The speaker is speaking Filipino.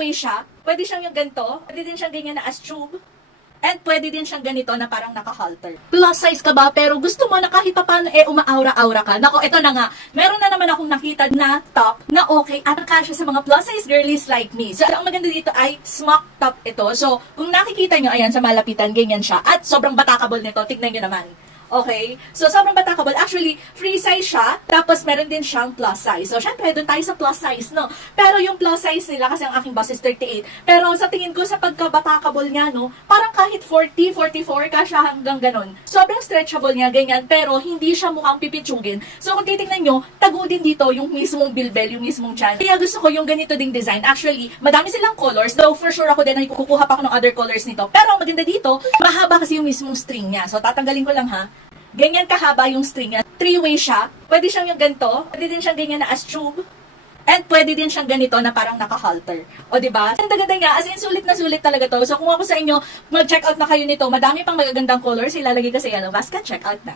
three-way siya. Pwede siyang yung ganito. Pwede din siyang ganyan na as tube. And pwede din siyang ganito na parang naka-halter. Plus size ka ba pero gusto mo na kahit paano uma-aura-aura ka? Nako, ito na nga. Meron na naman akong nakita na top na okay at kasya sa mga plus size girlies like me. So, ang maganda dito ay smock top ito. So, kung nakikita nyo, ayan, sa malapitan, ganyan siya. At sobrang batakable nito. Tignan nyo naman. Okay? So, sobrang batakable. Actually, free size siya. Tapos, meron din siyang plus size. So, syempre, doon tayo sa plus size, no? Pero yung plus size nila, kasi ang aking boss is 38. Pero sa tingin ko, sa pagka-batakable niya, no? Parang kahit 40, 44 ka siya hanggang ganun. Sobrang stretchable niya, ganyan. Pero, hindi siya mukhang pipitsugin. So, kung titingnan nyo, tago din dito yung mismong bilbel, yung mismong chan. Kaya gusto ko yung ganito ding design. Actually, madami silang colors. Though, for sure ako din ay kukuha pa ako ng other colors nito. Pero, ang maganda dito, mahaba kasi yung mismong string niya. So, tatanggalin ko lang, ha? Ganyan kahaba yung string niya. Three-way siya. Pwede siyang yung ganito. Pwede din siyang ganyan na as tube. And pwede din siyang ganito na parang naka-halter. O, diba? Ang ganda nga. As in, sulit na sulit talaga to. So, kung ako sa inyo, mag-check out na kayo nito. Madami pang magagandang colors. Ilalagay ko sa yellow basket. Check out na.